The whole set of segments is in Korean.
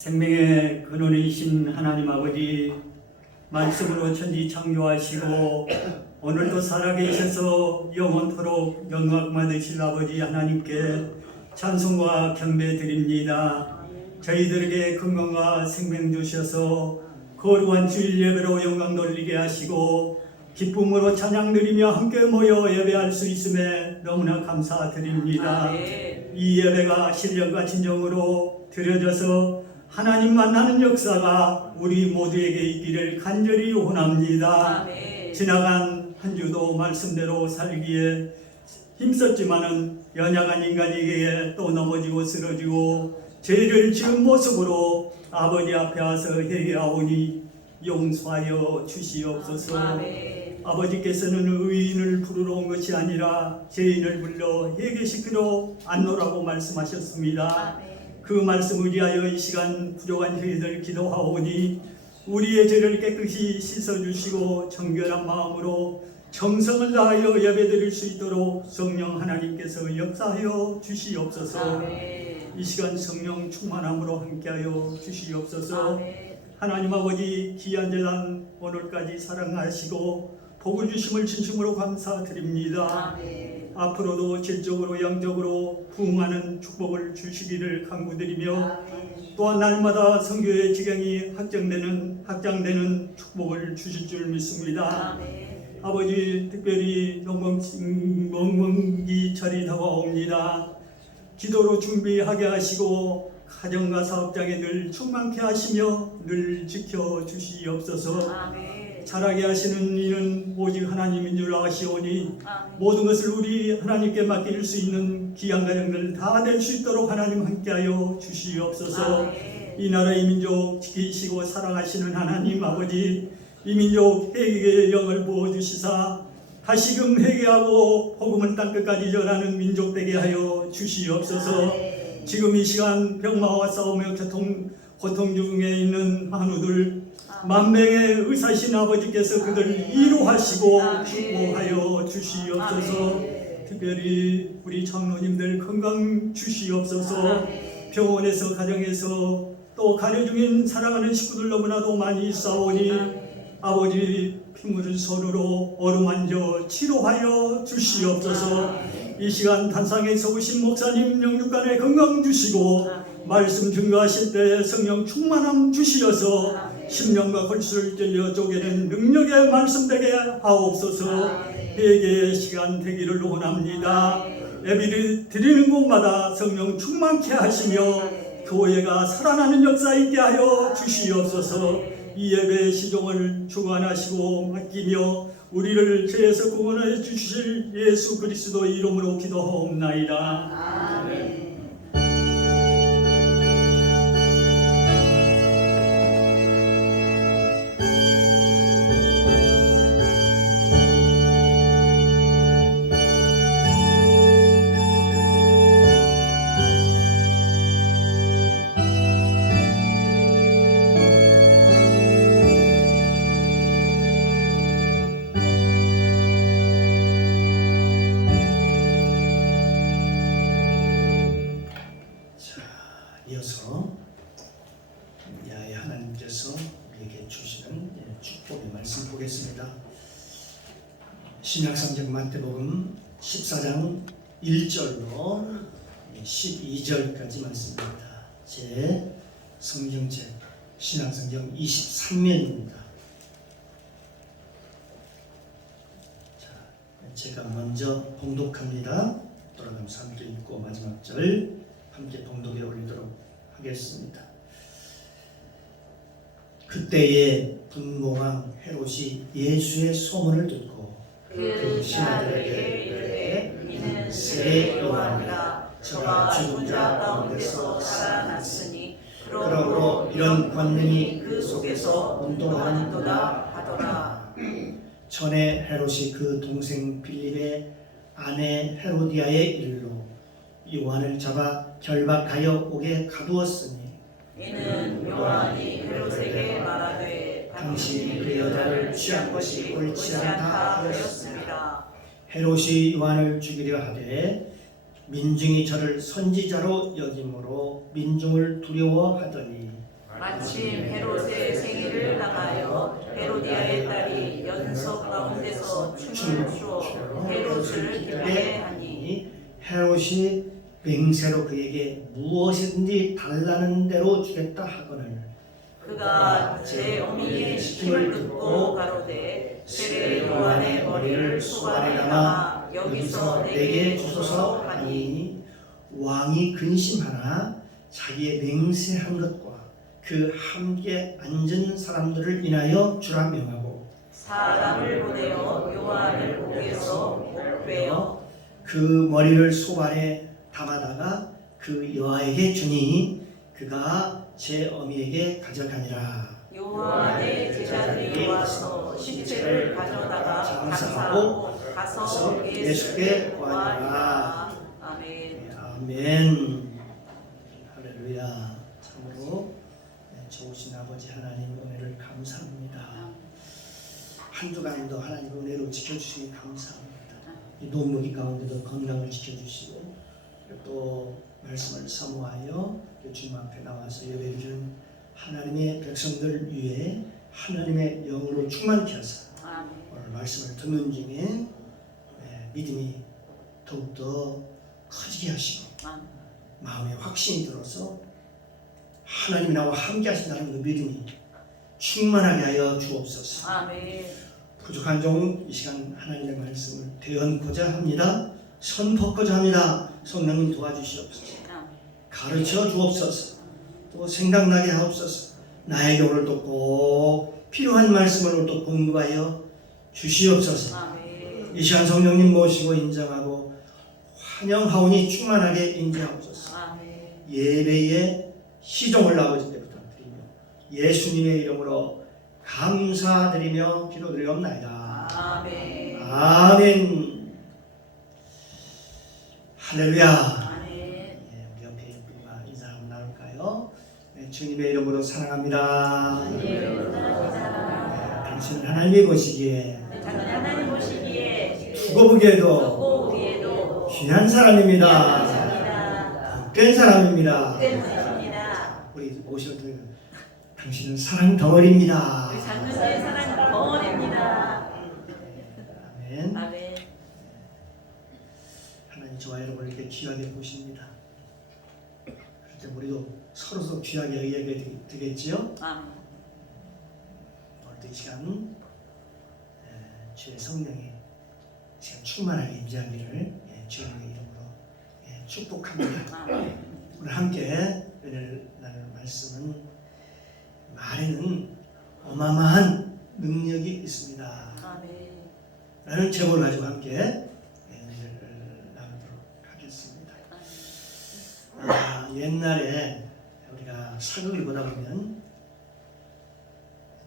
생명의 근원이신 하나님 아버지, 말씀으로 천지 창조하시고 오늘도 살아계셔서 영원토록 영광 받으실 아버지 하나님께 찬송과 경배 드립니다. 저희들에게 건강과 생명 주셔서 거룩한 주일 예배로 영광 돌리게 하시고 기쁨으로 찬양 드리며 함께 모여 예배할 수 있음에 너무나 감사드립니다. 이 예배가 신령과 진정으로 드려져서 하나님 만나는 역사가 우리 모두에게 있기를 간절히 원합니다. 지나간 한 주도 말씀대로 살기에 힘썼지만은 연약한 인간에게 또 넘어지고 쓰러지고 죄를 지은 모습으로 아버지 앞에 와서 회개하오니 용서하여 주시옵소서. 아버지께서는 의인을 부르러 온 것이 아니라 죄인을 불러 회개시키러 안노라고 말씀하셨습니다. 그 말씀을 위하여 이 시간 부족한 저희들 기도하오니 우리의 죄를 깨끗이 씻어주시고 정결한 마음으로 정성을 다하여 예배드릴 수 있도록 성령 하나님께서 역사하여 주시옵소서. 이 시간 성령 충만함으로 함께하여 주시옵소서. 하나님 아버지, 귀한 재단 오늘까지 사랑하시고 복을 주심을 진심으로 감사드립니다. 앞으로도 질적으로 영적으로 부흥하는 축복을 주시기를 간구드리며 또한 날마다 선교의 지경이 확장되는 축복을 주실 줄 믿습니다. 아버지, 특별히 농번기철이 다가옵니다. 기도로 준비하게 하시고 가정과 사업장에 늘 충만케 하시며 늘 지켜주시옵소서. 잘하게 하시는 이는 오직 하나님인 줄 아시오니 모든 것을 우리 하나님께 맡길 수 있는 귀한 가정들 다 될 수 있도록 하나님 함께하여 주시옵소서. 이 나라 이 민족 지키시고 사랑하시는 하나님 아버지, 이 민족 회개의 영을 부어주시사 다시금 회개하고 복음을 땅끝까지 전하는 민족 되게 하여 주시옵소서. 지금 이 시간 병마와 싸우며 고통 중에 있는 한우들 만병의 의사신 아버지께서 그들을 위로하시고 축복하여 주시옵소서. 특별히 우리 장로님들 건강 주시옵소서. 병원에서 가정에서 또 가려 중인 사랑하는 식구들 너무나도 많이 싸우니 아버지 피 묻은 손으로 어루만져 치료하여 주시옵소서. 이 시간 단상에서 오신 목사님 영육간에 건강 주시고 말씀 증거하실 때 성령 충만함 주시어서 심령과 골수를 찔려 쪼개는 능력의 말씀 되게 하옵소서. 회개의 시간 되기를 원합니다. 예배를 드리는 곳마다 성령 충만케 하시며 교회가 살아나는 역사 있게 하여 주시옵소서. 이 예배의 시종을 주관하시고 맡기며 우리를 죄에서 구원해 주실 예수 그리스도 이름으로 기도하옵나이다. 아멘. 이어서 야훼 하나님께서 우리에게 주시는 축복의 말씀 보겠습니다. 신약성경 마태복음 14장 1절로 12절까지 말씀입니다. 제 성경책 신약성경 23면입니다. 제가 먼저 봉독합니다. 돌아가면서 함께 읽고 마지막 절 함께 봉독에 올리도록 하겠습니다. 그때에 분봉왕 헤롯이 예수의 소문을 듣고 그 신하들에게 이르되 이는 세례 요한이라 저가 죽은 자 가운데서 살아났으니 그러므로 이런 권능이 그 속에서 운동하는도다 하더라. 전에 헤롯이 그 동생 빌립의 아내 헤로디아의 일로 요한을 잡아 결박하여 옥에 가두었으니 이는 요한이 헤롯에게 말하되 당신이 그 여자를 취한 것이 옳지 않다 하였습니다. 헤롯이 요한을 죽이려 하되 민중이 저를 선지자로 여김으로 민중을 두려워하더니 되어 헤로디아의 딸이 연석 가운데서 춤을 추어 헤롯을 기쁘게 하니 헤롯이 맹세로 그에게 무엇이든지 달라는 대로 주겠다 하거늘 그가 제 어미의 시킴을 듣고 가로되 세례 요한의 머리를 수발에 담아 여기서 내게 주소서 하니 왕이 근심하나 자기의 맹세한 것과 그 함께 앉은 사람들을 인하여 주라 명하고 사람을 보내어 요한을 옥에서 목베어 그 머리를 소발에 담아다가 그 여아에게 주니 그가 제 어미에게 가져가니라. 요한의 제자들이 와서 시체를 가져다가 장사하고 가서 예수께 구하니라. 아멘. 아멘. 할렐루야. 참으로 좋으신 아버지 하나님 은혜를 감사합니다. 한 주간도 하나님 은혜로 지켜주시니 감사합니다. 이 녹무기 가운데도 건강을 지켜주시고 또 말씀을 사모하여 주님 앞에 나와서 예배드리는 하나님의 백성들 위해 하나님의 영으로 충만케 하사 오늘 말씀을 듣는 중에 믿음이 더욱더 커지게 하시고 마음에 확신이 들어서 하나님이 나와 함께 하신다는 그 믿음이 충만하게 하여 주옵소서. 아멘. 부족한 종 이 시간 하나님의 말씀을 대언고자 합니다. 선포하고자 합니다. 성령님 도와주시옵소서. 가르쳐 주옵소서. 또 생각나게 하옵소서. 나에게 오늘 또 꼭 필요한 말씀을 또 공급하여 주시옵소서. 아멘. 이 시간 성령님 모시고 인정하고 환영하오니 충만하게 인정하옵소서. 아멘. 예배의 시종을 아버지 때부터 드리며 예수님의 이름으로 감사드리며 기도드리옵나이다. 아멘. 아멘. 할렐루야. 아멘. 우리 옆에 있는 분과 인사 한번 나눌까요? 주님의 이름으로 사랑합니다. 당신은 하나님이 보시기에 하나님 보시기에 두고 보기에도 두고 보기에도 귀한 사람입니다. 감사합니다. 복된 사람입니다. 끝입니다. 우리 모셔도 당신은 사랑 덩어리입니다. 우리 장로님의 사랑 덩어리입니다. 아멘. 아멘. 하나님 저와 여러분을 이렇게 귀하게 보십니다. 그럴 때 우리도 서로서 귀하게 여기게 되겠지요? 아멘. 오늘도 이 시간 주의 성령이 시간 충만하게 임재하기를 주님의 이름으로 축복합니다. 아멘. 오늘 함께 은혜를 나눌 말씀은 말에는 어마어마한 능력이 있습니다. 아멘. 라는 제목을 가지고 함께 은혜를 나누도록 하겠습니다. 옛날에 우리가 사극을 보다 보면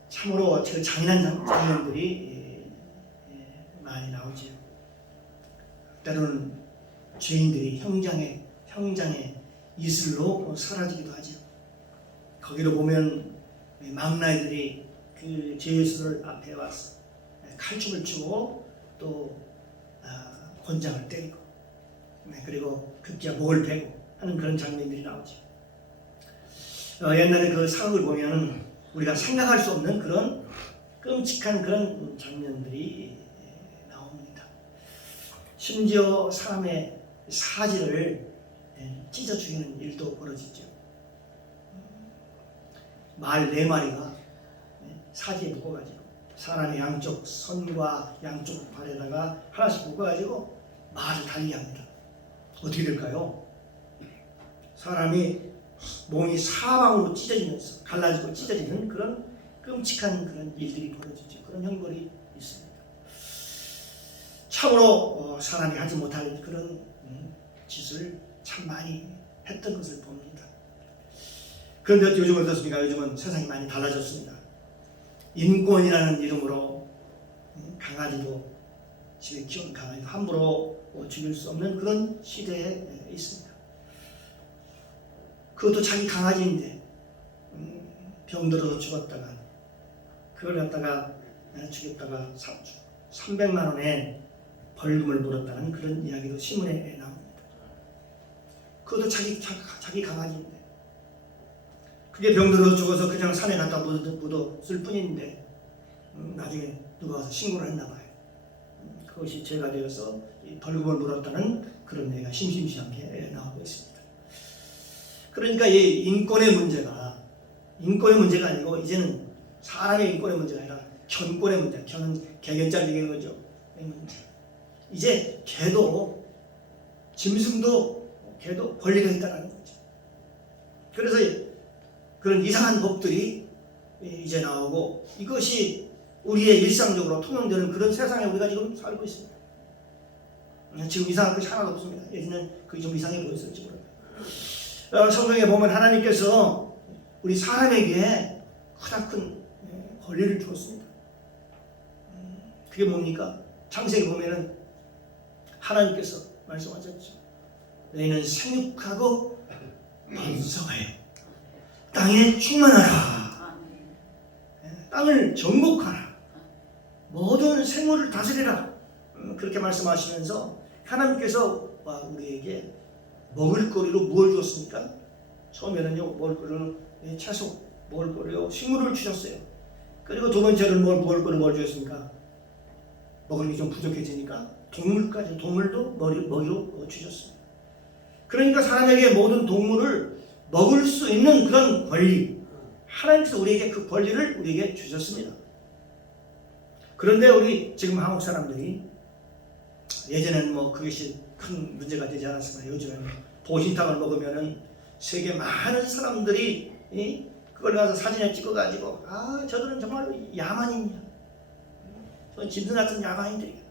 참으로 그 잔인한 장면들이 많이 나오지요. 때로는 죄인들이 형장의 이슬로 사라지기도 하죠. 거기로 보면 망나이들이 그 죄수들 앞에 와서 칼춤을 추고 또 권장을 때리고 그리고 급기야 목을 베고 하는 그런 장면들이 나오죠. 옛날에 그 사극을 보면 우리가 생각할 수 없는 그런 끔찍한 그런 장면들이 나옵니다. 심지어 사람의 사지를 찢어 죽이는 일도 벌어지죠. 말 4마리가 사지에 묶어가지고 사람의 양쪽 손과 양쪽 발에다가 하나씩 묶어가지고 말을 달리게 합니다. 어떻게 될까요? 사람이 몸이 사방으로 찢어지면서 갈라지고 찢어지는 그런 끔찍한 그런 일들이 벌어지죠. 그런 형벌이 있습니다. 참으로 사람이 하지 못할 그런 짓을 참 많이 했던 것을 봅니다. 그런데 요즘은 어떻습니까? 요즘은 세상이 많이 달라졌습니다. 인권이라는 이름으로 강아지도 집에 키우는 강아지도 함부로 죽일 수 없는 그런 시대에 있습니다. 그것도 자기 강아지인데 병들어서 죽었다가 그걸 갖다가 죽였다가 300만 원의 벌금을 물었다는 그런 이야기도 신문에 나옵니다. 그것도 자기 강아지인데 그게 병들어서 죽어서 그냥 산에 갖다 묻었을 뿐인데 나중에 누가 와서 신고를 했나 봐요. 그것이 죄가 되어서 벌금을 물었다는 그런 얘기가 심심찮게 나오고 있습니다. 그러니까 이 인권의 문제가 아니고 이제는 사람의 인권의 문제가 아니라 견권의 문제. 견은 개견자 얘기한 거죠. 이 문제. 이제 개도 짐승도 개도 권리가 있다는 거죠. 그래서 그런 이상한 법들이 이제 나오고 이것이 우리의 일상적으로 통용되는 그런 세상에 우리가 지금 살고 있습니다. 지금 이상한 것이 하나도 없습니다. 예전엔 그게 좀 이상해 보였을지 모릅니다. 성경에 보면 하나님께서 우리 사람에게 크나큰 권리를 주었습니다. 그게 뭡니까? 창세기 보면은 하나님께서 말씀하셨죠. 너희는 생육하고 번성하여 땅에 충만하라. 땅을 정복하라. 모든 생물을 다스리라. 그렇게 말씀하시면서 하나님께서 우리에게 먹을거리로 무엇을 주었습니까? 처음에는요, 먹을거리로 채소, 먹을거리로 식물을 주셨어요. 그리고 두 번째는 먹을거리로 뭘 주셨습니까? 먹을 게 좀 부족해지니까 동물도 먹이로 주셨습니다. 그러니까 사람에게 모든 동물을 먹을 수 있는 그런 권리, 하나님께서 우리에게 그 권리를 우리에게 주셨습니다. 그런데 우리 지금 한국 사람들이 예전에는 그것이 큰 문제가 되지 않았습니다. 요즘에는 보신탕을 먹으면은 세계 많은 사람들이 그걸 가서 사진에 찍어가지고 저들은 정말로 야만인이야. 전 짐승 같은 야만인들이야.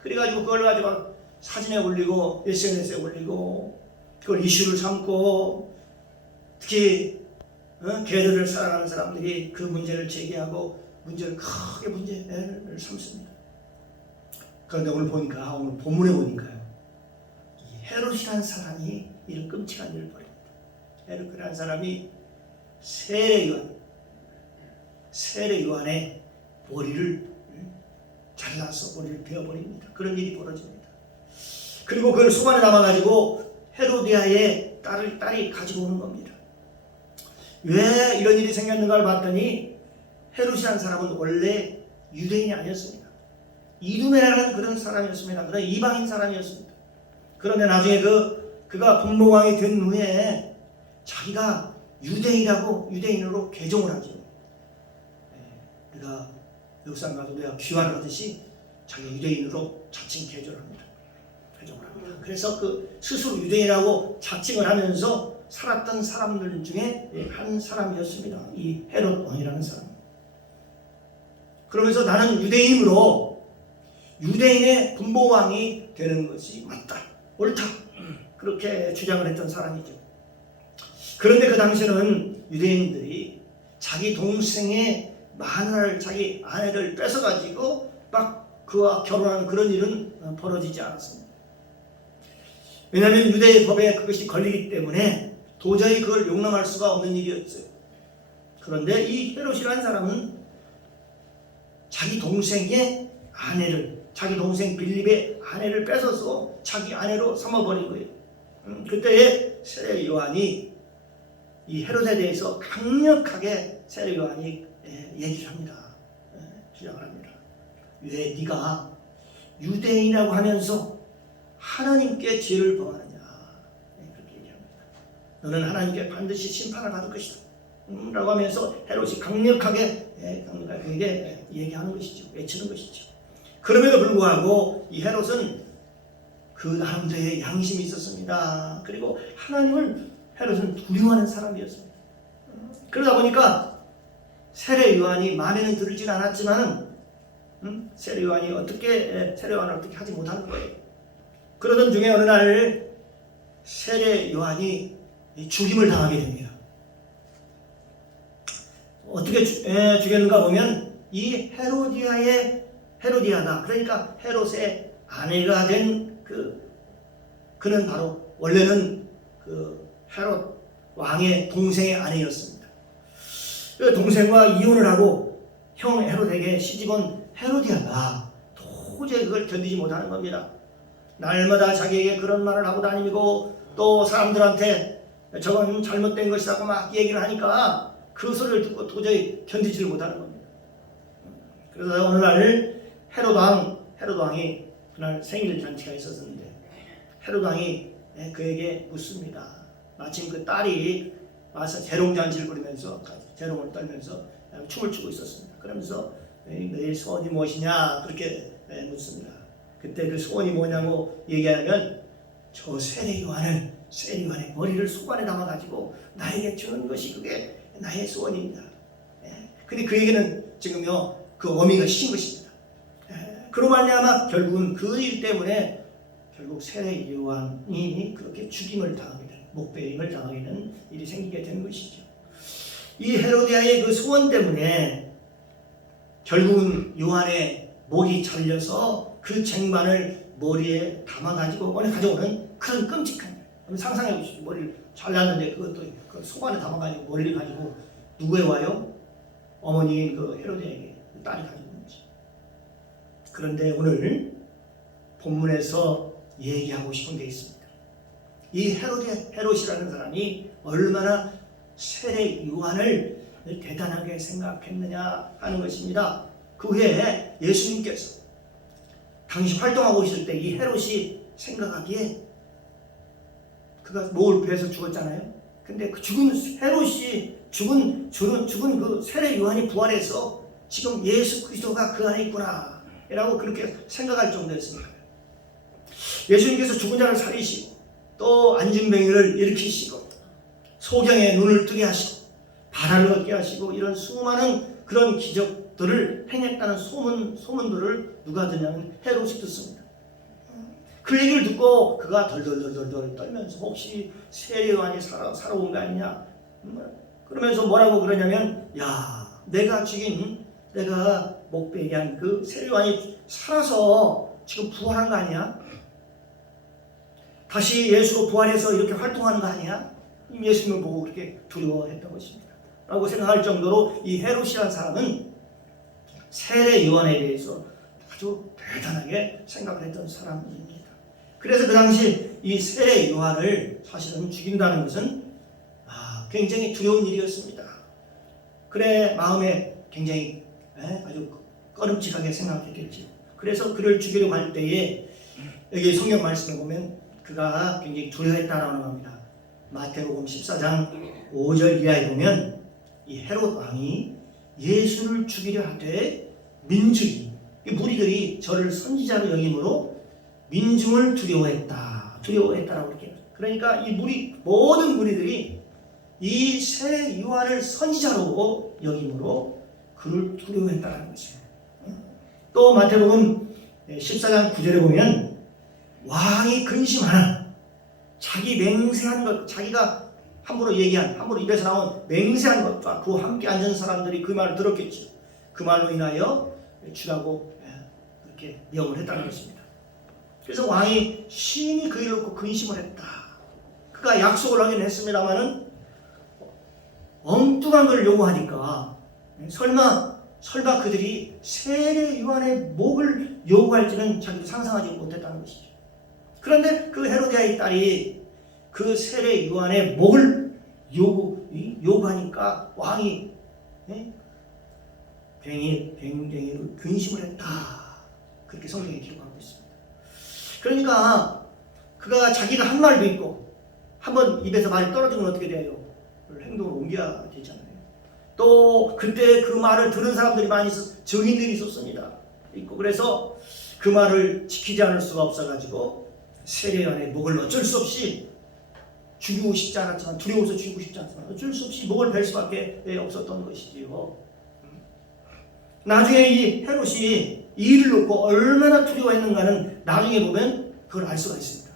그래가지고 그걸 가지고 사진에 올리고 SNS에 올리고 그걸 이슈를 삼고 특히 개들을 사랑하는 사람들이 그 문제를 제기하고 문제를 크게 문제를 삼습니다. 그런데 오늘 본문에 보니까요. 이 헤롯이라는 사람이 이런 끔찍한 일을 벌입니다. 헤롯이라는 사람이 세례 요한의 머리를 잘라서 머리를 베어버립니다. 그런 일이 벌어집니다. 그리고 그걸 손안에 담아가지고 헤로디아의 딸이 가지고 오는 겁니다. 왜 이런 일이 생겼는가를 봤더니 헤롯이라는 사람은 원래 유대인이 아니었습니다. 이두메라는 그런 사람이었습니다. 그런 이방인 사람이었습니다. 그런데 나중에 그가 분봉왕이 된 후에 자기가 유대인으로 개종을 하죠. 우리가 외국 사람 가도 내가 귀화를 하듯이 자기 유대인으로 자칭 개종을 합니다. 그래서 그 스스로 유대인이라고 자칭을 하면서 살았던 사람들 중에 한 사람이었습니다. 이 헤롯 왕이라는 사람. 그러면서 나는 유대인으로 유대인의 분봉왕이 되는 것이 맞다, 옳다, 그렇게 주장을 했던 사람이죠. 그런데 그 당시에는 유대인들이 자기 동생의 마누라를, 자기 아내를 뺏어가지고 막 그와 결혼하는 그런 일은 벌어지지 않았습니다. 왜냐하면 유대의 법에 그것이 걸리기 때문에 도저히 그걸 용납할 수가 없는 일이었어요. 그런데 이 헤롯이라는 사람은 자기 동생의 아내를, 자기 동생 빌립의 아내를 뺏어서 자기 아내로 삼아버린 거예요. 그때에 세례 요한이 이 헤롯에 대해서 강력하게 세례 요한이 얘기를 합니다. 주장을 합니다. 왜 네가 유대인이라고 하면서 하나님께 죄를 범하느냐, 그렇게 얘기합니다. 너는 하나님께 반드시 심판을 받을 것이다 라고 하면서 헤롯이 강력하게 그에게 얘기하는 것이죠. 외치는 것이죠. 그럼에도 불구하고 이 헤롯은 그 나름대로의 양심이 있었습니다. 그리고 헤롯은 두려워하는 사람이었습니다. 그러다 보니까 세례 요한이 마음에는 들지 않았지만 세례 요한을 어떻게 하지 못하는 거예요. 그러던 중에 어느 날 세례 요한이 죽임을 당하게 됩니다. 어떻게 죽였는가 보면 이 헤로디아가, 그러니까 헤롯의 아내가 된 그는 바로 원래는 그 헤롯 왕의 동생의 아내였습니다. 그 동생과 이혼을 하고 형 헤롯에게 시집온 헤로디아가 도저히 그걸 견디지 못하는 겁니다. 날마다 자기에게 그런 말을 하고 다니고 또 사람들한테 저건 잘못된 것이라고 막 얘기를 하니까 그 소리를 듣고 도저히 견디지를 못하는 겁니다. 그래서 어느 날 헤로드 왕이 그날 생일 잔치가 있었는데 헤로드 왕이 그에게 묻습니다. 마침 그 딸이 와서 재롱잔치를 부리면서 재롱을 떨면서 춤을 추고 있었습니다. 그러면서 너의 소원이 무엇이냐 그렇게 묻습니다. 그때 그 소원이 뭐냐고 얘기하면 저 세례 요한의 머리를 소관에 담아가지고 나에게 주는 것이 그게 나의 소원입니다. 근데 그에게는 지금요 그 어미가 시킨 것입니다. 그로 말미암아 결국은 그 일 때문에 결국 세례 요한이 그렇게 죽임을 당하게 된, 목베임을 당하게 된 일이 생기게 된 것이죠. 이 헤로디아의 그 소원 때문에 결국은 요한의 목이 잘려서 그 쟁반을 머리에 담아가지고 꺼내 가져오는 그런 끔찍한 일. 상상해 보시죠. 머리를 잘랐는데 그것도 그 소관에 담아가지고 머리를 가지고 누구에 와요? 어머니인 그 헤로디아에게 딸이 가지고 온 거지. 그런데 오늘 본문에서 얘기하고 싶은 게 있습니다. 이 헤롯이라는 사람이 얼마나 세례 요한을 대단하게 생각했느냐 하는 것입니다. 그 후에 예수님께서 당시 활동하고 있을 때 이 헤롯이 생각하기에 그가 목을 베서 죽었잖아요. 근데 그 죽은 헤롯이 죽은 그 세례 요한이 부활해서 지금 예수 그리스도가 그 안에 있구나 라고 그렇게 생각할 정도였습니다. 예수님께서 죽은 자를 살리시고 또 안진뱅이를 일으키시고 소경의 눈을 뜨게 하시고 바다를 걷게 하시고 이런 수많은 그런 기적들을 행했다는 소문들을 누가 듣냐면 헤롯이 듣습니다. 그 얘기를 듣고 그가 덜덜덜 떨면서 혹시 세례 요한이 살아온 거 아니냐 그러면서 뭐라고 그러냐면 야 내가 목베게 한 그 세례 요한이 살아서 지금 부활한 거 아니야? 다시 예수로 부활해서 이렇게 활동하는 거 아니야? 예수님을 보고 그렇게 두려워했던 것입니다. 라고 생각할 정도로 이 헤롯이라는 사람은 세례 요한에 대해서 아주 대단하게 생각을 했던 사람입니다. 그래서 그 당시 이 세례 요한을 사실은 죽인다는 것은 굉장히 두려운 일이었습니다. 그래 마음에 굉장히 아주 꺼름직하게 생각했겠죠. 그래서 그를 죽이려고 할 때에 여기 성경 말씀에 보면 그가 굉장히 두려워했다라는 겁니다. 마태복음 14장 5절 이하에 보면 이 헤롯 왕이 예수를 죽이려 하되 무리들이 저를 선지자로 여김으로 민중을 두려워했다라고 이렇게. 그러니까 이 모든 무리들이 이 세례 요한을 선지자로 여김으로 그를 두려워했다는 것입니다. 또 마태복음 14장 9절에 보면 왕이 근심하나 자기 맹세한 것, 자기가 함부로 입에서 나온 맹세한 것과 그와 함께 앉은 사람들이 그 말을 들었겠죠. 그 말로 인하여 주라고 그렇게 명을 했다는 것입니다. 그래서 왕이 심히 그 일을 놓고 근심을 했다. 그가 약속을 하긴 했습니다마는 엉뚱한 걸 요구하니까 설마 그들이 세례 요한의 목을 요구할지는 자기도 상상하지 못했다는 것이죠. 그런데 그 헤로디아의 딸이 그 세례 요한의 목을 요구하니까 왕이 굉장히 근심을 했다. 그렇게 성경에 기록하고 있습니다. 그러니까 그가 자기가 한 말도 있고 한번 입에서 말이 떨어지면 어떻게 돼요? 행동을 옮겨야 되잖아요. 또 그때 그 말을 들은 사람들이 많이 증인들이 있었습니다. 그래서 그 말을 지키지 않을 수가 없어가지고 세례 요한의 목을 어쩔 수 없이 죽이고 싶지 않았지만 두려워서 죽이고 싶지 않지만 어쩔 수 없이 목을 벨 수밖에 없었던 것이지요. 나중에 이 헤롯이 이 일을 놓고 얼마나 두려워했는가는 나중에 보면 그걸 알 수가 있습니다.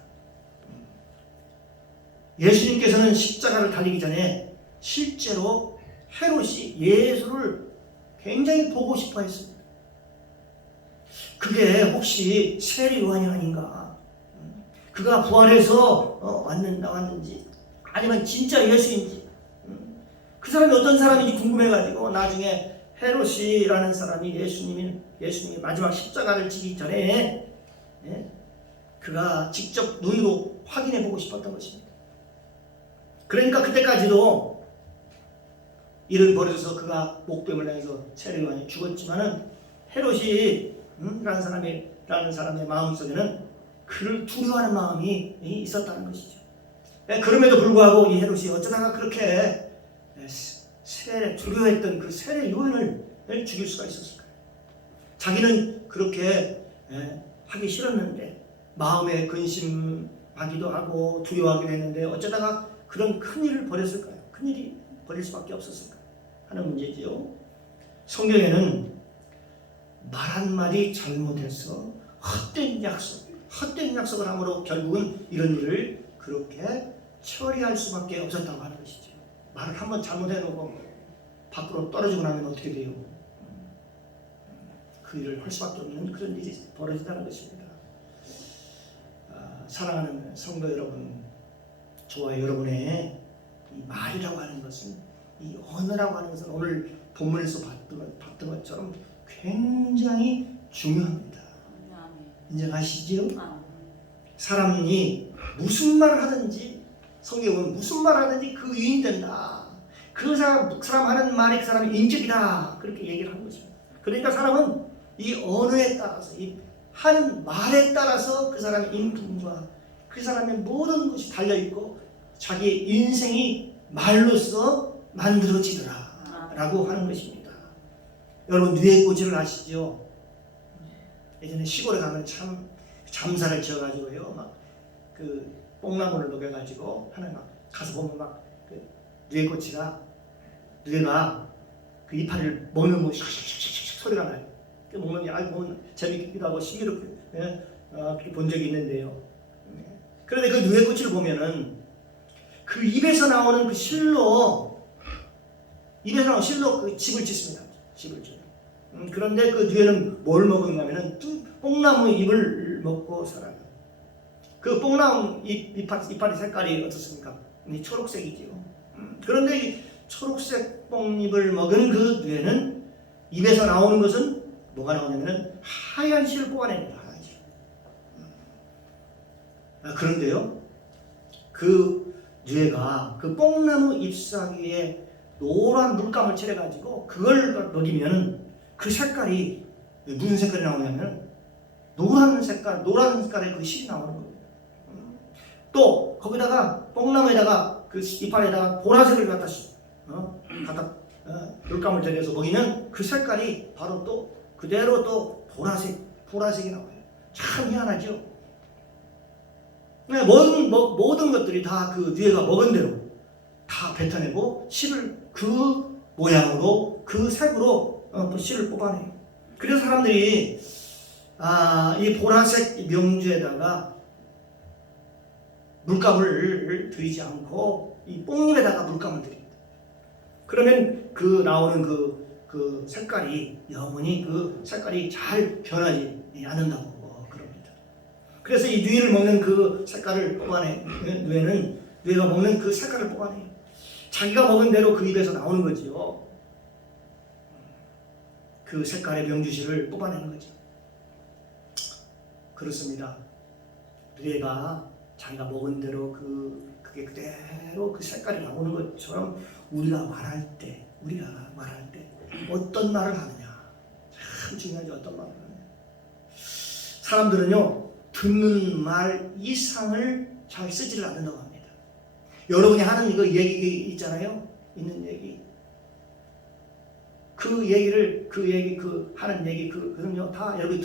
예수님께서는 십자가를 달리기 전에 실제로 헤롯이 예수를 굉장히 보고 싶어 했습니다. 그게 혹시 세례 요한이 아닌가? 그가 부활해서 나왔는지 아니면 진짜 예수인지 그 사람이 어떤 사람인지 궁금해가지고 나중에 헤롯이라는 사람이 예수님이 마지막 십자가를 지기 전에 그가 직접 눈으로 확인해 보고 싶었던 것입니다. 그러니까 그때까지도 일은 벌어져서 그가 목뱀을 당해서 세례 요한이 죽었지만은 헤롯이 라는 사람의 마음속에는 그를 두려워하는 마음이 있었다는 것이죠. 그럼에도 불구하고 이 헤롯이 어쩌다가 그렇게 두려워했던 그 세례 요한을 죽일 수가 있었을까요? 자기는 그렇게 하기 싫었는데 마음에 근심하기도 하고 두려워하기도 했는데 어쩌다가 그런 큰일을 벌였을까요? 큰일이 벌일 수밖에 없었을까요? 하는 문제지요. 성경에는 말 한마디 잘못해서 헛된 약속을 함으로 결국은 이런 일을 그렇게 처리할 수밖에 없었다고 하는 것이죠. 말을 한번 잘못해놓고 밖으로 떨어지고 나면 어떻게 돼요? 그 일을 할 수밖에 없는 그런 일이 벌어진다는 것입니다. 사랑하는 성도 여러분, 저와 여러분의 이 말이라고 하는 것은, 이 언어라고 하는 것은 오늘 본문에서 봤던 것처럼 굉장히 중요합니다. 인정하시죠? 사람이 무슨 말을 하든지, 성경은 무슨 말을 하든지 그 유인이 된다. 그 사람 하는 말이 그 사람의 인격이다. 그렇게 얘기를 하는 것입니다. 그러니까 사람은 이 언어에 따라서, 이 하는 말에 따라서 그 사람의 인품과 그 사람의 모든 것이 달려있고 자기의 인생이 말로써 만들어지더라 라고 하는 것입니다. 여러분 누에고지를 아시죠? 예전에 시골에 가면 참 잠사를 지어가지고요, 막 그 뽕나무를 녹여가지고 하는 막 가서 보면 막 그 누에가 그 이파리를 먹는 뭐 샥샥샥샥 소리가 나요. 그 먹는 게 아주 보면 재밌기도 하고 신기롭게 본 적이 있는데요. 그런데 그 누에꽃을 보면은 그 입에서 나오는 그 실로 그 집을 짓습니다. 집을 지어요. 그런데 그 누에는 뭘 먹었냐면은 뽕나무 잎을 먹고 살아요. 그 뽕나무 이파리 색깔이 어떻습니까? 초록색이지요. 그런데 이 초록색 뽕잎을 먹은 그 누에는 입에서 나오는 것은 뭐가 나오냐면은 하얀 실을 뽑아냅니다. 하얀 실. 그런데요, 그 누에가 그 뽕나무 잎사귀에 노란 물감을 칠해가지고 그걸 먹이면 그 색깔이 무슨 색깔이 나오냐면 노란 색깔의 그 실이 나오는 거예요. 또 거기다가 뽕나무에다가 그 이파리에다가 보라색을 갖다 물감을 들여서 먹이면 그 색깔이 바로 또 그대로 또 보라색이 나와요. 참 희한하죠. 모든 것들이 다 그 누에가 먹은 대로 다 뱉어내고 실을 그 모양으로 그 색으로 실을 뽑아내요. 그래서 사람들이 이 보라색 명주에다가 물감을 들이지 않고 이 뽕잎에다가 물감을 들입니다. 그러면 그 나오는 그 색깔이 영원히 그 색깔이 잘 변하지 않는다고 그럽니다. 그래서 이 누에를 먹는 그 색깔을 누에가 먹는 그 색깔을 뽑아내요. 자기가 먹은 대로 그 입에서 나오는 거지요. 그 색깔의 명주실을 뽑아내는 거죠. 그렇습니다. 누에가 자기가 먹은 대로 그게 그대로 그 색깔이 나오는 것처럼 우리가 말할 때 어떤 말을 하느냐, 참 중요하죠. 어떤 말을 하느냐. 사람들은요, 듣는 말 이상을 잘 쓰지를 않는다고 합니다. 여러분이 하는 이거 얘기 있잖아요. 있는 얘기. 그는요, 다 여러분이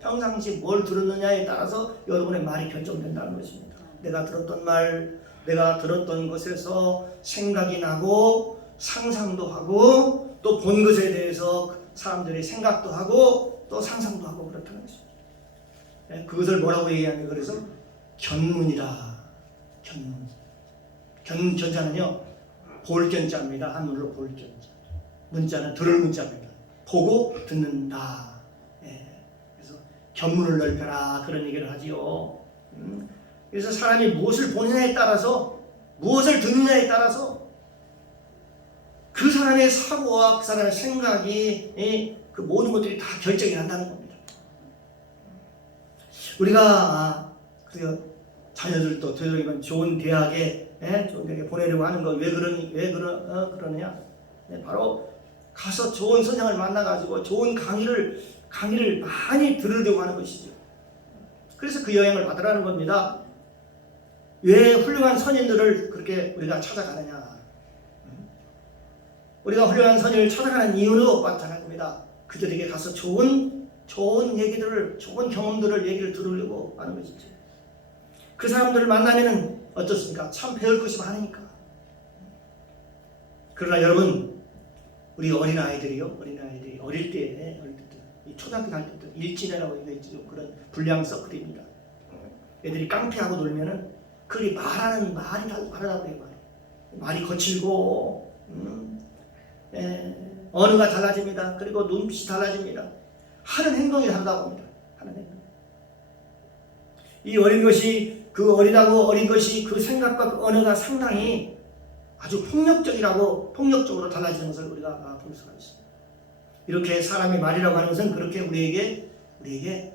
평상시 뭘 들었느냐에 따라서 여러분의 말이 결정된다는 것입니다. 내가 들었던 말, 내가 들었던 것에서 생각이 나고 상상도 하고 또 본 것에 대해서 사람들이 생각도 하고 또 상상도 하고 그렇다는 것입니다. 그것을 뭐라고 얘기하냐? 그래서 견문이다. 견자는요, 볼견자입니다. 한문으로 볼견자. 문자는 들을 문자입니다. 보고 듣는다. 그래서 견문을 넓혀라 그런 얘기를 하지요. 그래서 사람이 무엇을 보느냐에 따라서, 무엇을 듣느냐에 따라서 그 사람의 사고와 그 사람의 생각이 그 모든 것들이 다 결정이 난다는 겁니다. 우리가 자녀들도 되도록이면 좋은 대학에 보내려고 하는 거 왜 그러느냐? 바로 가서 좋은 선생을 만나가지고 좋은 강의를 강의를 많이 들으려고 하는 것이죠. 그래서 그 영향을 받으라는 겁니다. 왜 훌륭한 선인들을 그렇게 우리가 찾아가느냐? 우리가 훌륭한 선인을 찾아가는 이유는 마찬가지입니다. 그들에게 가서 좋은 얘기들을, 좋은 경험들을 얘기를 들으려고 하는 것이죠. 그 사람들을 만나면은 어떻습니까? 참 배울 것이 많으니까. 그러나 여러분, 우리 어린아이들이 어릴 때, 이 초등학교 갈 때부터 일진이라고 있죠. 그런 불량 서클입니다. 애들이 깡패하고 놀면은 그리 말하는 말이 다르다고 해요. 말이 거칠고, 언어가 달라집니다. 그리고 눈빛이 달라집니다. 하는 행동이 다르다고 합니다. 하는 행동. 이 어린 것이, 그 어린 것이 그 생각과 그 언어가 상당히 아주 폭력적으로 달라지는 것을 우리가 볼 수가 있습니다. 이렇게 사람의 말이라고 하는 것은 그렇게 우리에게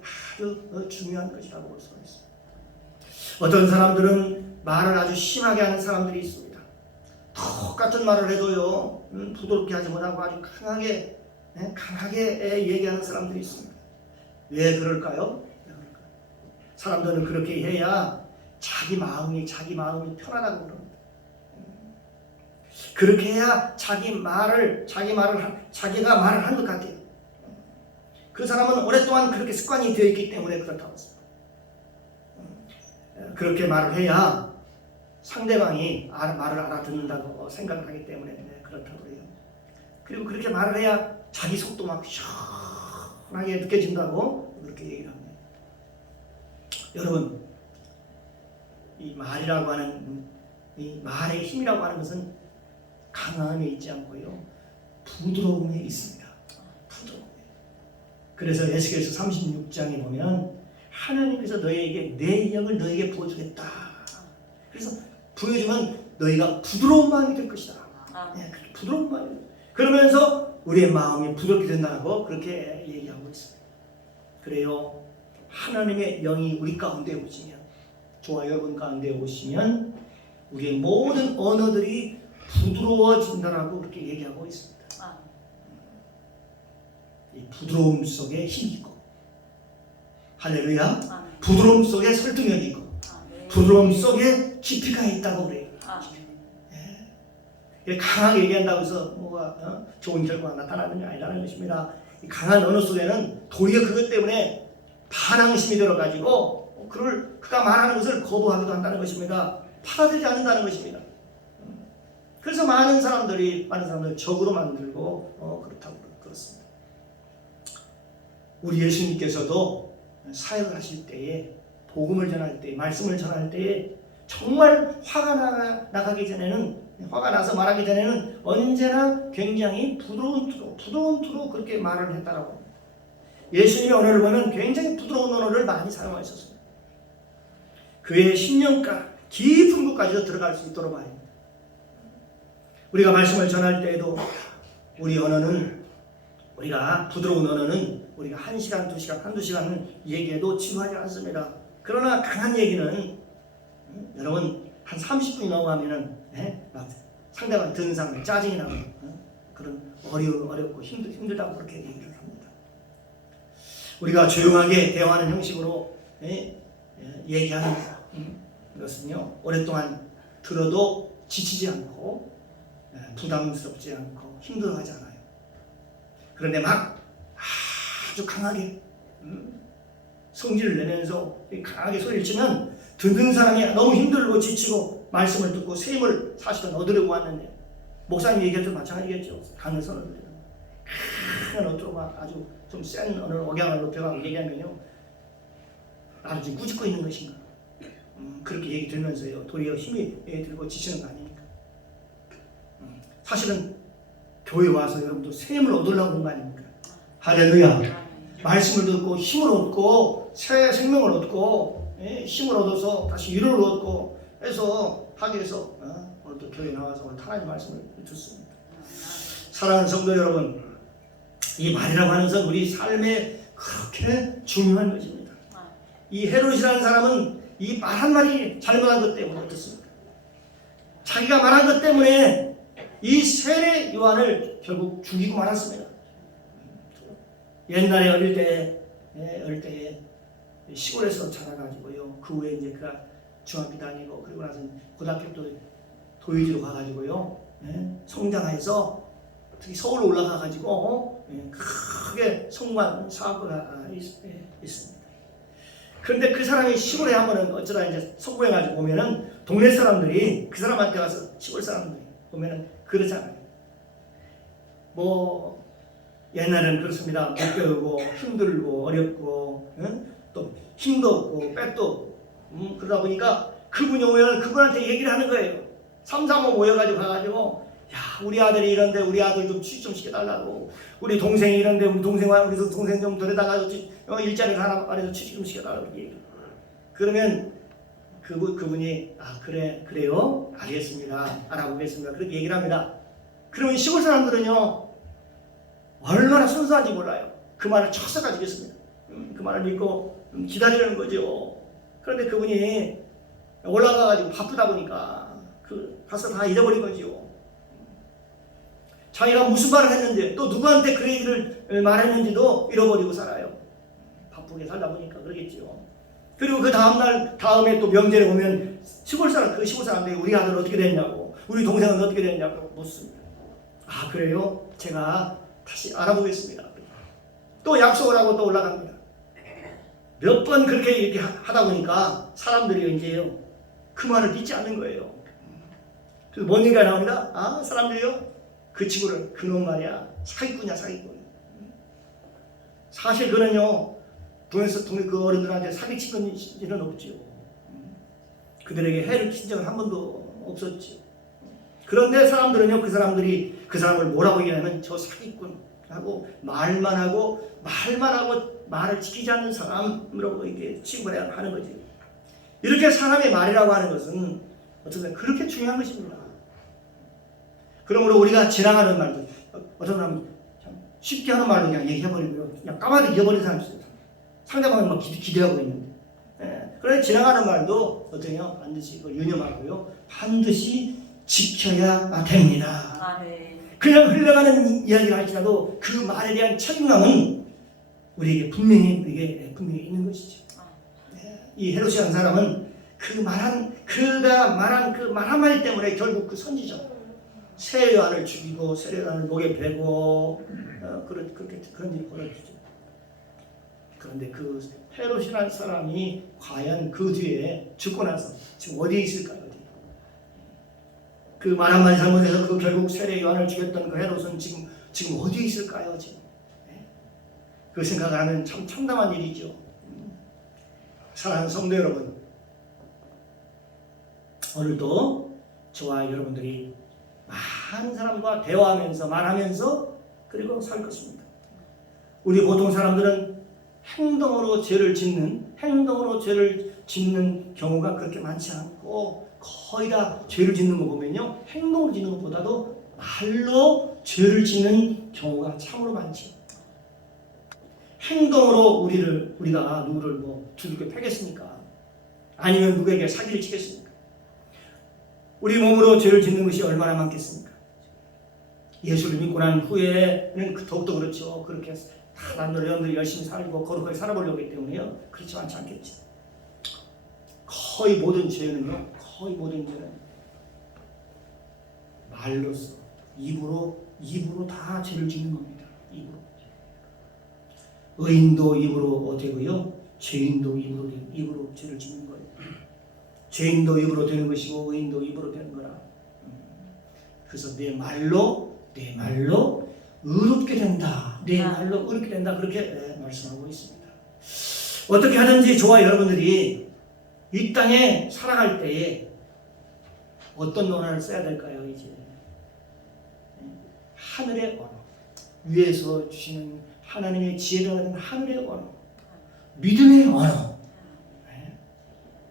아주 중요한 것이라고 볼 수가 있습니다. 어떤 사람들은 말을 아주 심하게 하는 사람들이 있습니다. 똑같은 말을 해도요, 부드럽게 하지 못하고 아주 강하게 얘기하는 사람들이 있습니다. 왜 그럴까요? 사람들은 그렇게 해야 자기 마음이 편하다고 그럽니다. 그렇게 해야 자기가 말을 한 것 같아요. 그 사람은 오랫동안 그렇게 습관이 되어 있기 때문에 그렇다고 했습니다. 그렇게 말을 해야 상대방이 말을 알아듣는다고 생각을 하기 때문에 그렇다고 해요. 그리고 그렇게 말을 해야 자기 속도 막 시원하게 느껴진다고 그렇게 얘기를 합니다. 여러분, 이 말이라고 하는, 이 말의 힘이라고 하는 것은 강함에 있지 않고요, 부드러움에 있습니다. 부드러움. 그래서 에스겔서 36장에 보면 하나님께서 너희에게 내 영을 너희에게 부어주겠다. 그래서 부어주면 너희가 부드러운 마음이 될 것이다. 부드러운 마음이. 그러면서 우리의 마음이 부드럽게 된다고 그렇게 얘기하고 있습니다. 그래요, 하나님의 영이 우리 가운데 오시면, 저와 여러분 가운데 오시면 우리의 모든 언어들이 부드러워진다라고 그렇게 얘기하고 있습니다. 이 부드러움 속에 힘이 있고, 할렐루야. 부드러움 속에 설득력이 있고, 부드러움 속에 깊이가 있다고 그래요. 강하게 얘기한다고 해서 뭐가 좋은 결과가 나타나는 게 아니라는 것입니다. 이 강한 언어 속에는 도리어 그것 때문에 반항심이 들어가지고 그가 말하는 것을 거부하기도 한다는 것입니다. 받아들이지 않는다는 것입니다. 그래서 많은 사람들을 적으로 만들고 그렇습니다. 우리 예수님께서도 사역을 하실 때에, 복음을 전할 때, 말씀을 전할 때에 정말 화가 나서 말하기 전에는 언제나 굉장히 부드러운 투로 그렇게 말을 했다라고 합니다. 예수님의 언어를 보면 굉장히 부드러운 언어를 많이 사용하셨습니다. 그의 신령과 깊은 곳까지도 들어갈 수 있도록 말입니다. 우리가 말씀을 전할 때에도 우리가 부드러운 언어는 우리가 1시간, 2시간, 한두 시간은 얘기해도 지루하지 않습니다. 그러나 강한 얘기는 여러분 한 30분이 넘어가면은 막 상대방 듣는 사람이 짜증이 나고 그런 어렵고 힘들다고 그렇게 얘기를 합니다. 우리가 조용하게 대화하는 형식으로 얘기하는 것은요, 오랫동안 들어도 지치지 않고 부담스럽지 않고 힘들어하지 않아요. 그런데 막 아주 강하게 성질을 내면서 강하게 소리를 치면 듣는 사람이 너무 힘들고 지치고 말씀을 듣고 셈을 사실은 얻으려고 왔는데, 목사님 얘기했죠. 마찬가지겠죠. 강한 선언을 큰 언어로 막 아주 좀 센 언어로 억양을 높여가고 얘기하면요, 나를 지금 꾸짖고 있는 것인가, 그렇게 얘기 들면서요, 도리어 힘이 들고 지치는 거 아닙니까? 사실은 교회 와서 여러분도 셈을 얻으려고 온 거 아닙니까? 할렐루야. 말씀을 듣고 힘을 얻고 새 생명을 얻고 힘을 얻어서 다시 위로를 얻고 해서 하기 위해서 오늘도 교회 나와서 오늘 하나님 말씀을 듣습니다. 사랑하는 성도 여러분, 이 말이라고 하는 것은 우리 삶에 그렇게 중요한 것입니다. 이 헤롯이라는 사람은 이 말 한마디 잘못한 것 때문에 어떻습니까? 자기가 말한 것 때문에 이 세례 요한을 결국 죽이고 말았습니다. 옛날에 어릴 때에 시골에서 자라가지고요. 그 후에 이제 그가 중학교 다니고 그리고 나서 고등학교 또 도의지로 가가지고요. 성장해서 특히 서울로 올라가가지고 크게 성공한 사업가 있습니다. 그런데 그 사람이 시골에 한번은 어쩌다 이제 성공해가지고 오면은 동네 사람들이 그 사람한테 가서 시골 사람들이 보면은 그러잖아요. 뭐 옛날에는 그렇습니다. 못 배우고 힘들고 어렵고 또 힘도 없고 백도 없고 그러다 보니까 그분이 오면 그분한테 얘기를 하는 거예요. 3, 4모 모여가지고 가가지고 야 우리 아들이 이런데 우리 아들 좀 취직 좀 시켜달라고 우리 동생이 이런데 우리 동생 좀 데려다가 일자리를 하나 말해서 취직 좀 시켜달라고 얘기해요. 그러면 그분이 그래요 알겠습니다 알아보겠습니다 그렇게 얘기를 합니다. 그러면 시골 사람들은요 얼마나 순수한지 몰라요. 그 말을 척석가지고 있습니다. 그 말을 믿고 기다리는 거죠. 그런데 그분이 올라가가지고 바쁘다 보니까 가서 다 잊어버린 거죠. 자기가 무슨 말을 했는지 또 누구한테 그 얘기를 말했는지도 잃어버리고 살아요. 바쁘게 살다 보니까 그러겠죠. 그리고 그 다음에 또 명절에 오면 시골 사람들이 우리 아들 어떻게 됐냐고 우리 동생은 어떻게 됐냐고 묻습니다. 아 그래요? 제가 다시 알아보겠습니다. 또 약속을 하고 또 올라갑니다. 몇 번 그렇게 이렇게 하다 보니까 사람들이 이제요 그 말을 믿지 않는 거예요. 그래서 뭔 얘기가 나옵니다. 아 사람들이요 그 친구를 그놈 말이야 사기꾼이야 사기꾼. 사실 그는요 동네 그 어른들한테 사기친 일은 없지요. 그들에게 해를 킨 적은 한 번도 없었지요. 그런데 사람들은요 그 사람을 뭐라고 얘기하냐면 저 사기꾼하고 말만 하고 말을 지키지 않는 사람으로 이렇게 취급을 하는 거지. 이렇게 사람의 말이라고 하는 것은 어떻게 그렇게 중요한 것입니다. 그러므로 우리가 지나가는 말도 어떤 사람은 쉽게 하는 말로 그냥 얘기해버리고요. 그냥 까마득 잊어버리는 사람이 있어요. 상대방이 막 기대하고 있는데. 그런데 지나가는 말도 어떠해요? 반드시 유념하고요. 반드시 지켜야 됩니다. 아멘. 그냥 흘러가는 이야기를 할지라도 그 말에 대한 책임감은 우리에게 분명히 있는 것이죠. 이 헤롯이 한 사람은 그가 말한 그 말 한마디 때문에 결국 그 선지자 새 요한을 죽이고 새 요한을 목에 베고 그런 일이 벌어지죠. 그런데 그 헤롯이라는 사람이 과연 그 뒤에 죽고 나서 지금 어디에 있을까요? 그 말 한마디 잘못해서 그 결국 세례 요한을 죽였던 그 헤롯은 지금 어디에 있을까요? 지금 그 생각을 하면 참 참담한 일이죠. 사랑하는 성도 여러분, 오늘도 저와 여러분들이 많은 사람과 대화하면서 말하면서 그리고 살 것입니다. 우리 보통 사람들은 행동으로 죄를 짓는 경우가 그렇게 많지 않고 거의 다 죄를 짓는 거 보면요 행동으로 짓는 것보다도 말로 죄를 짓는 경우가 참으로 많죠. 행동으로 우리가 누구를 두들겨 패겠습니까? 아니면 누구에게 사기를 치겠습니까? 우리 몸으로 죄를 짓는 것이 얼마나 많겠습니까? 예수를 믿고 난 후에는 더욱더 그렇죠. 그렇게 다 남들 여러분들이 열심히 살고 거룩하게 살아보려고 하기 때문에요. 그렇지 않지 않겠죠. 거의 모든 죄는 말로써 입으로 다 죄를 짓는 겁니다. 입으로. 의인도 입으로 되고요. 죄인도 입으로 죄를 짓는 거예요. 죄인도 입으로 되는 것이고 의인도 입으로 되는 거라. 그래서 내 말로 의롭게 된다. 내 말로 의롭게 된다. 그렇게 말씀하고 있습니다. 어떻게 하든지 저와 여러분들이 이 땅에 살아갈 때에 어떤 언어를 써야 될까요? 이제 하늘의 언어, 위에서 주시는 하나님의 지혜를 받은 하늘의 언어, 믿음의 언어,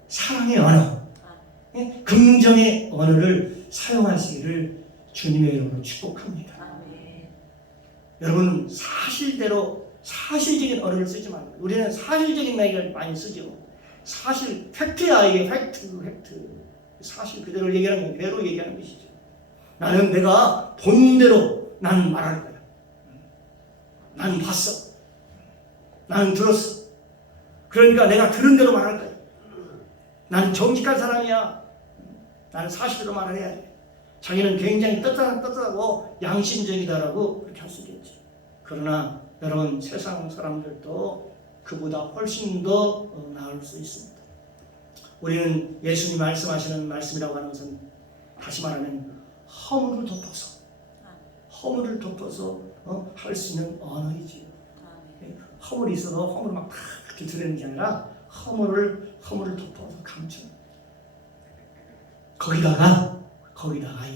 사랑의 언어, 긍정의 언어를 사용하시기를 주님의 이름으로 축복합니다. 여러분 사실적인 언어를 쓰지 말고 우리는 사실적인 말을 많이 쓰죠. 팩트야 이게 팩트. 사실 그대로 얘기하는 건 그대로 얘기하는 것이죠. 나는 내가 본 대로 난 말할 거야. 난 봤어. 나는 들었어. 그러니까 내가 들은 대로 말할 거야. 나는 정직한 사람이야. 나는 사실대로 말을 해야 돼. 자기는 굉장히 떳떳하고 양심적이다라고 그렇게 할 수 있겠지. 그러나 여러분, 세상 사람들도 그보다 훨씬 더 나을 수 있습니다. 우리는 예수님 말씀하시는 말씀이라고 하는 것은 다시 말하면 허물을 덮어서 할 수 있는 언어이지요. 허물이 있어도 허물을 막 이렇게 드러내는 게 아니라 허물을 덮어서 감추는. 거기다가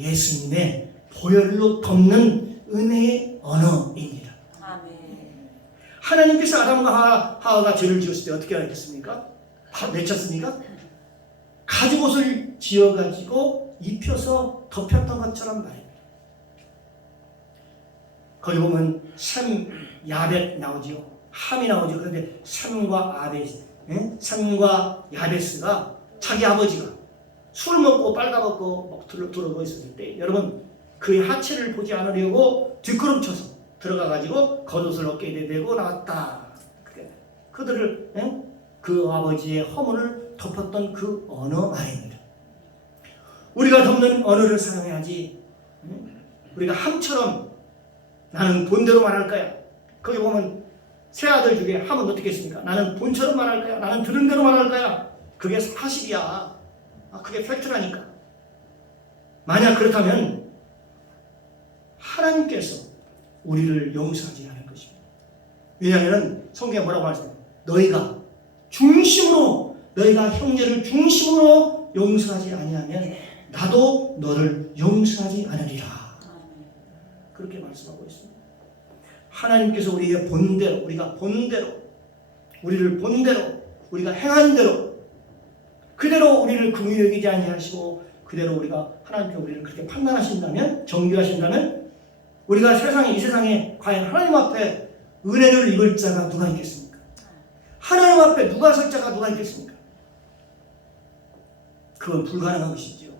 예수님의 보혈로 덮는 은혜의 언어입니다. 하나님께서 아담과 하와가 죄를 지었을 때 어떻게 하겠습니까? 다 내쳤습니까? 가죽옷을 지어가지고 입혀서 덮였던 것처럼 말입니다. 거기 보면 셈, 야벳 나오지요. 함이 나오죠. 그런데 셈과 야베스가 자기 아버지가 술 먹고 빨가벗고 들어가 있었을 때, 여러분, 그의 하체를 보지 않으려고 뒷걸음쳐서 들어가가지고 겉옷을 어깨에 대고 나왔다. 그들을 그 아버지의 허물을 덮었던 그 언어 말입니다. 우리가 덮는 언어를 사용해야지. 우리가 함처럼 나는 본대로 말할 거야. 거기 보면 세 아들 중에 함은 어떻게 했습니까? 나는 본처럼 말할 거야. 나는 들은 대로 말할 거야. 그게 사실이야. 그게 팩트라니까. 만약 그렇다면 하나님께서 우리를 용서하지 않을 것입니다. 왜냐하면 성경에 뭐라고 말씀해요? 너희가 형제를 중심으로 용서하지 아니하면 나도 너를 용서하지 않으리라. 그렇게 말씀하고 있습니다. 하나님께서 우리의 본대로, 우리를 본대로, 우리가 행한 대로, 그대로 우리를 긍휼히 여기지 아니하시고 그대로 우리가 하나님께 우리를 그렇게 판단하신다면, 정죄하신다면, 우리가 이 세상에 과연 하나님 앞에 은혜를 입을 자가 누가 있겠습니까? 하나님 앞에 누가 설 자가 누가 있겠습니까? 그건 불가능한 것이죠.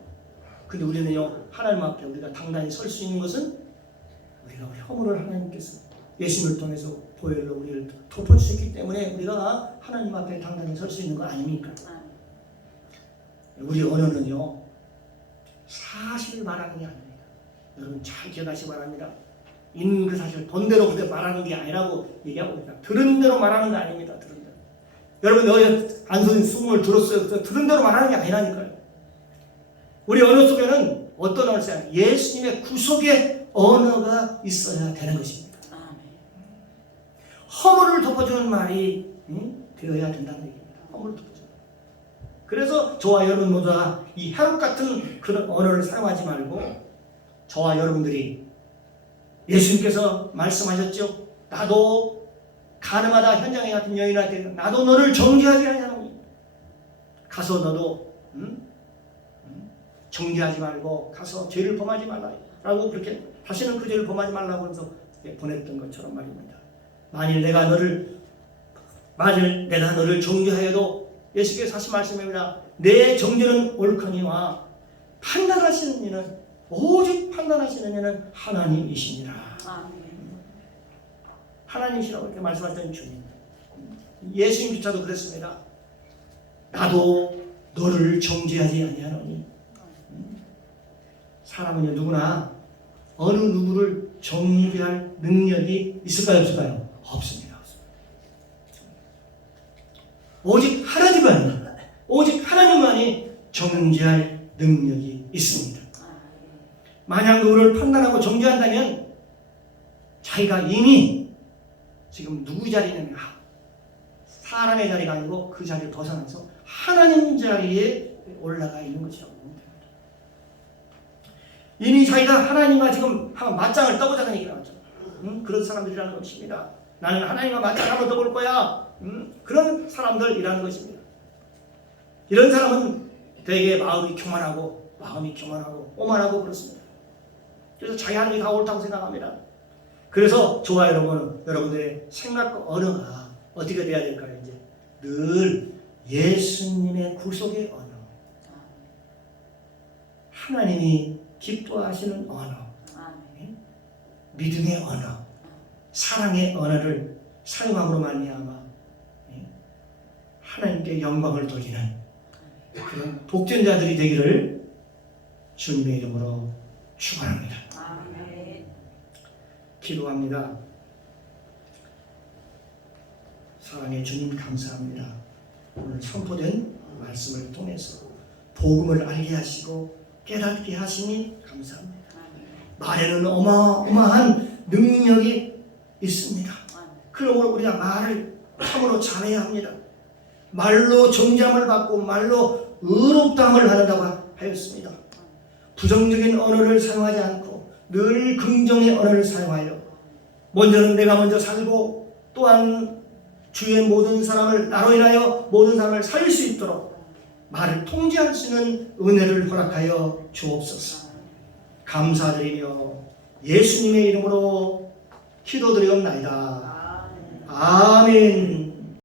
근데 우리는요, 하나님 앞에 우리가 당당히 설 수 있는 것은 우리가 허물을 하나님께서 예수님을 통해서 보혈로 우리를 덮어주셨기 때문에 우리가 하나님 앞에 당당히 설 수 있는 거 아닙니까? 우리 언어는요, 사실을 말하는 게 아닙니다. 여러분 잘 기억하시기 바랍니다. 있는 그 사실 본대로 그대로 말하는 게 아니라고 얘기하고 있다. 들은 대로 말하는 거 아닙니다. 들은 대로. 여러분 여기 안선생 수금을 들었어요. 들은 대로 말하는 게 아니라니까요. 우리 언어 속에는 어떤 언어가 있어요? 예수님의 구속의 언어가 있어야 되는 것입니다. 허물을 덮어주는 말이 되어야 된다는 얘기입니다. 허물을 덮어주는. 그래서 저와 여러분 모두가 이 해롭 같은 그런 언어를 사용하지 말고, 저와 여러분들이 예수님께서 말씀하셨죠. 나도 가늠하다 현장에 같은 여인한테 나도 너를 정죄하지 아니하노니, 가서 너도 정죄하지 말고 가서 죄를 범하지 말라라고, 그렇게 다시는 그 죄를 범하지 말라고 하면서 보냈던 것처럼 말입니다. 만일 내가 너를 정죄하여도, 예수께서 다시 말씀합니다. 내 정죄는 옳거니와 판단하시는 이는, 오직 판단하시는 이는 하나님이시니라. 하나님이시라고 이렇게 말씀하셨던 주님. 예수님조차도 그랬습니다. 나도 너를 정죄하지 아니하노니. 사람은 누구나 어느 누구를 정죄할 능력이 있을까요, 없을까요? 없습니다. 오직 하나님만이 정죄할 능력이 있습니다. 만약 누구를 판단하고 정죄한다면 자기가 이미 지금 누구 자리는 사람의 자리가 아니고 그 자리를 벗어나서 하나님 자리에 올라가 있는 것이라고 봅니다. 이미 자기가 하나님과 지금 맞짱을 떠보자는 얘기가 나왔죠. 그런 사람들이라는 것입니다. 나는 하나님과 맞짱을 한번 떠볼 거야. 그런 사람들이라는 것입니다. 이런 사람은 되게 마음이 교만하고 오만하고 그렇습니다. 그래서 자기 하는 게 다 옳다고 생각합니다. 그래서 저와 여러분들의 생각과 언어가 어떻게 돼야 될까요? 이제 늘 예수님의 구속의 언어, 하나님이 기뻐하시는 언어, 믿음의 언어, 사랑의 언어를 사용함으로 말미암아 하나님께 영광을 돌리는 그런 복된 자들이 되기를 주님의 이름으로 축원합니다. 아멘. 기도합니다. 사랑의 주님 감사합니다. 오늘 선포된 말씀을 통해서 복음을 알게 하시고 깨닫게 하시니 감사합니다. 말에는 어마어마한 능력이 있습니다. 그러므로 우리가 말을 참으로 잘해야 합니다. 말로 정잠을 받고 말로 의롭다함을 받는다고 하였습니다. 부정적인 언어를 사용하지 않고 늘 긍정의 언어를 사용하여 먼저는 내가 먼저 살고 또한 주위의 모든 사람을 나로 인하여 모든 사람을 살릴 수 있도록 말을 통제할 수 있는 은혜를 허락하여 주옵소서. 감사드리며 예수님의 이름으로 기도드리옵나이다. 아멘.